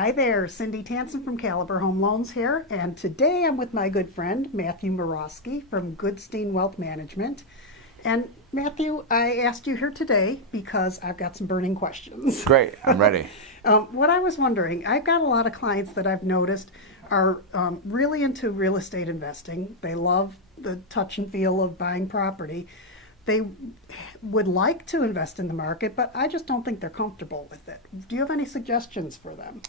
Hi there, Cindy Tansin from Caliber Home Loans here, and today I'm with my good friend Matthew Morosky from Goodstein Wealth Management. And Matthew, I asked you here today because I've got some burning questions. Great, I'm ready. What I was wondering, I've got a lot of clients that I've noticed are really into real estate investing. They love the touch and feel of buying property. They would like to invest in the market, but I just don't think they're comfortable with it. Do you have any suggestions for them?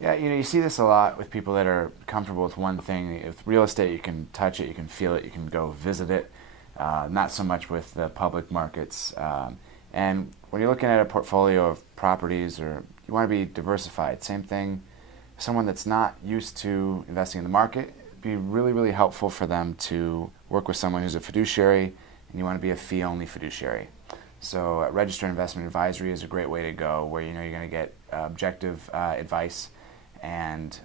Yeah, you see this a lot with people that are comfortable with one thing. With real estate, you can touch it, you can feel it, you can go visit it. Not so much with the public markets. And when you're looking at a portfolio of properties, or you want to be diversified, same thing. Someone that's not used to investing in the market, it'd be really, really helpful for them to work with someone who's a fiduciary, and you want to be a fee-only fiduciary. So registered investment advisory is a great way to go, where you're going to get objective advice and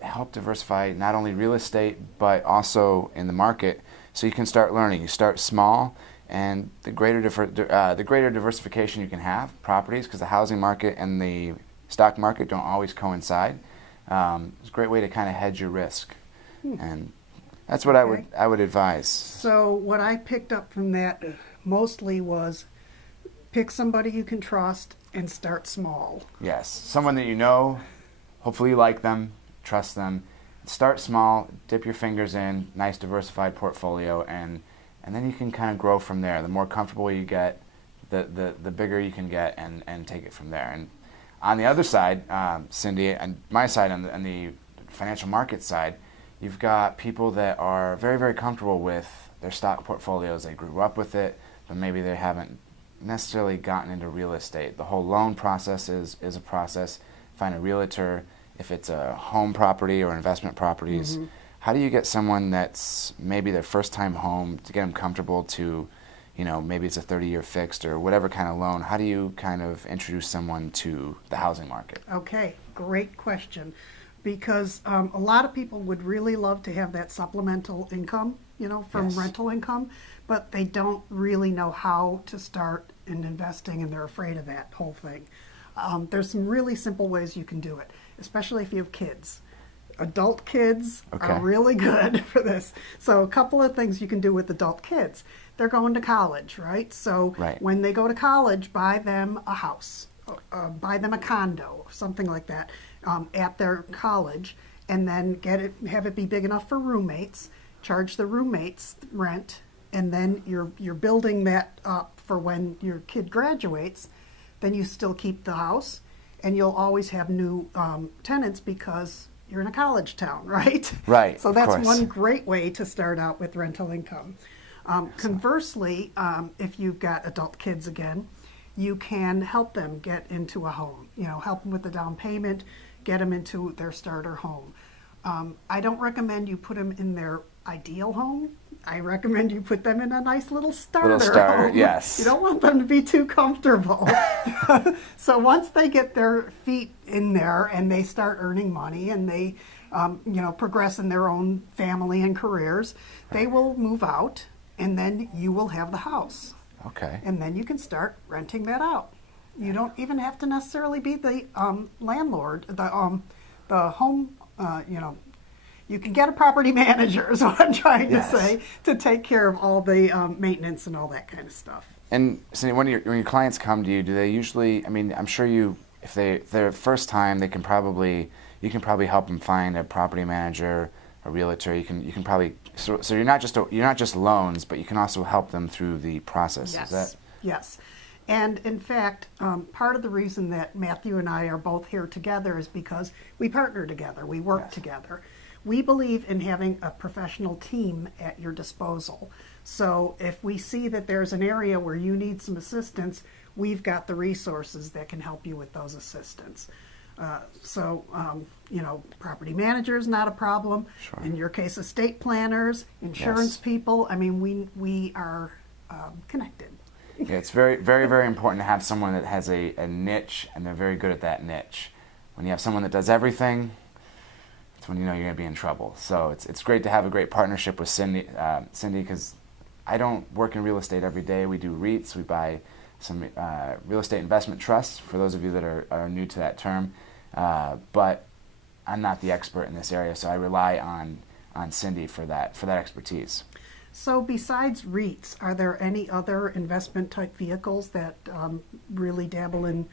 help diversify not only real estate but also in the market, so you can start learning. You start small, and the greater diversification you can have properties, because the housing market and the stock market don't always coincide. It's a great way to kind of hedge your risk, and that's what I would advise. So what I picked up from that mostly was pick somebody you can trust and start small. Yes, someone that you know, hopefully you like them, trust them. Start small, dip your fingers in, nice diversified portfolio, and then you can kind of grow from there. The more comfortable you get, the bigger you can get, and take it from there. And on the other side, Cindy, and my side, on the financial market side, you've got people that are very, very comfortable with their stock portfolios. They grew up with it, but maybe they haven't necessarily gotten into real estate. The whole loan process is a process. Find a realtor. If it's a home property or investment properties, how do you get someone that's maybe their first time home, to get them comfortable to, maybe it's a 30-year fixed or whatever kind of loan? How do you kind of introduce someone to the housing market? Okay, great question. Because a lot of people would really love to have that supplemental income, from rental income, but they don't really know how to start in investing, and they're afraid of that whole thing. There's some really simple ways you can do it, especially if you have kids. Adult kids are really good for this. So a couple of things you can do with adult kids. They're going to college, right? So when they go to college, buy them a house, buy them a condo, something like that, at their college, and then have it be big enough for roommates, charge the roommates rent, and then you're building that up for when your kid graduates. Then you still keep the house, and you'll always have new tenants because you're in a college town, right? Right. So that's one great way to start out with rental income. Conversely, if you've got adult kids again, you can help them get into a home. Help them with the down payment, get them into their starter home. I don't recommend you put them in their ideal home. I recommend you put them in a nice little starter home. Yes. You don't want them to be too comfortable. So once they get their feet in there and they start earning money and they progress in their own family and careers, they will move out, and then you will have the house. Okay. And then you can start renting that out. You don't even have to necessarily be the landlord, the home, you can get a property manager, is what I'm trying to say, to take care of all the maintenance and all that kind of stuff. And Cindy, when your clients come to you, do they usually, I'm sure if they're first time, you can probably help them find a property manager, a realtor. You can probably, so you're not just loans, but you can also help them through the process. Yes. Is that? Yes. And in fact, part of the reason that Matthew and I are both here together is because we partner together, we work together. We believe in having a professional team at your disposal. So if we see that there's an area where you need some assistance, we've got the resources that can help you with those assistance. Property managers, not a problem. Sure. In your case, estate planners, insurance people. We are connected. Yeah, it's very, very, very important to have someone that has a niche, and they're very good at that niche. When you have someone that does everything, that's when you know you're going to be in trouble. So it's great to have a great partnership with Cindy, because I don't work in real estate every day. We do REITs. We buy some real estate investment trusts, for those of you that are new to that term. But I'm not the expert in this area, so I rely on Cindy for that expertise. So besides REITs, are there any other investment type vehicles that really dabble in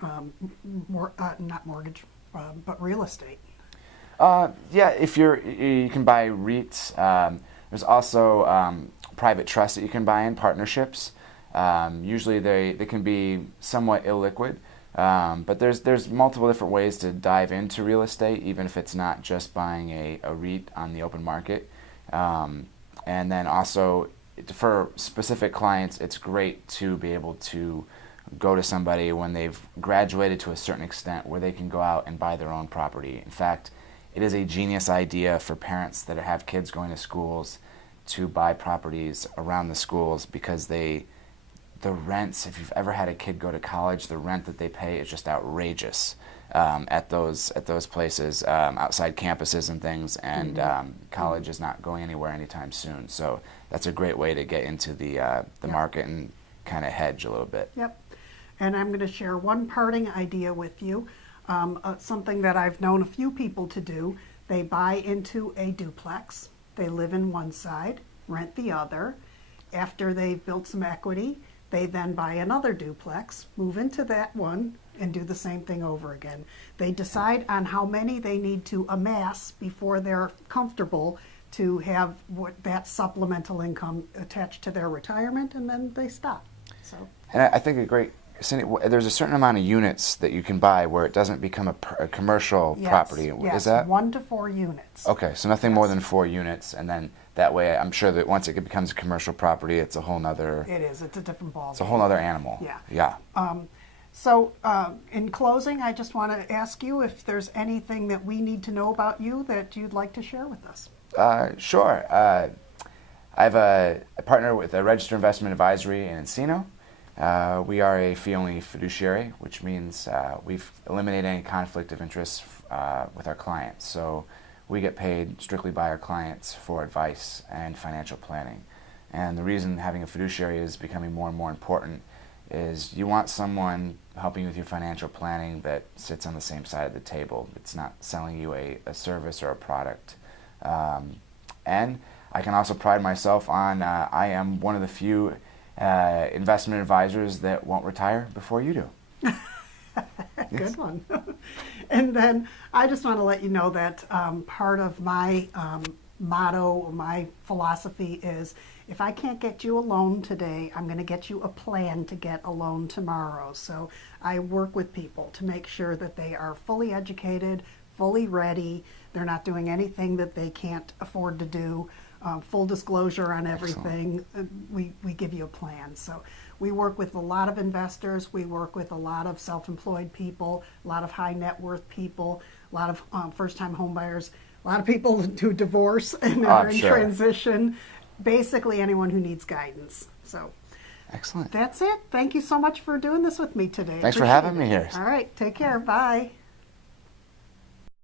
not mortgage, but real estate? Yeah, if you can buy REITs. There's also private trusts that you can buy in, partnerships. Usually they can be somewhat illiquid, but there's multiple different ways to dive into real estate, even if it's not just buying a REIT on the open market. And then also for specific clients, it's great to be able to go to somebody when they've graduated to a certain extent where they can go out and buy their own property. In fact, it is a genius idea for parents that have kids going to schools to buy properties around the schools, because the rents, if you've ever had a kid go to college, the rent that they pay is just outrageous at those places, outside campuses and things, and college is not going anywhere anytime soon. So that's a great way to get into the market and kind of hedge a little bit. Yep. And I'm going to share one parting idea with you, something that I've known a few people to do. They buy into a duplex. They live in one side, rent the other. After they've built some equity, they then buy another duplex, move into that one, and do the same thing over again. They decide on how many they need to amass before they're comfortable to have that supplemental income attached to their retirement, and then they stop. So. And I think Cindy, there's a certain amount of units that you can buy where it doesn't become a commercial property. Yes, is that 1 to 4 units. Okay, so nothing more than 4 units, and then that way I'm sure that once it becomes a commercial property, it's a whole nother. It is. It's a different ballgame. It's a whole other animal. Yeah. Yeah. So in closing, I just want to ask you if there's anything that we need to know about you that you'd like to share with us. Sure. I have a partner with a registered investment advisory in Encino. We are a fee-only fiduciary, which means we've eliminated any conflict of interest with our clients. So we get paid strictly by our clients for advice and financial planning. And the reason having a fiduciary is becoming more and more important is you want someone helping you with your financial planning that sits on the same side of the table. It's not selling you a service or a product. And I can also pride myself on I am one of the few investment advisors that won't retire before you do. Good one. And then I just want to let you know that part of my motto, my philosophy is, if I can't get you a loan today, I'm going to get you a plan to get a loan tomorrow. So I work with people to make sure that they are fully educated, fully ready. They're not doing anything that they can't afford to do. Full disclosure on everything. We give you a plan. So we work with a lot of investors. We work with a lot of self-employed people, a lot of high net worth people, a lot of first-time home buyers, a lot of people who divorce and are in transition. Basically anyone who needs guidance. So excellent. That's it. Thank you so much for doing this with me today. Thanks for having me here. All right. Take care. Bye.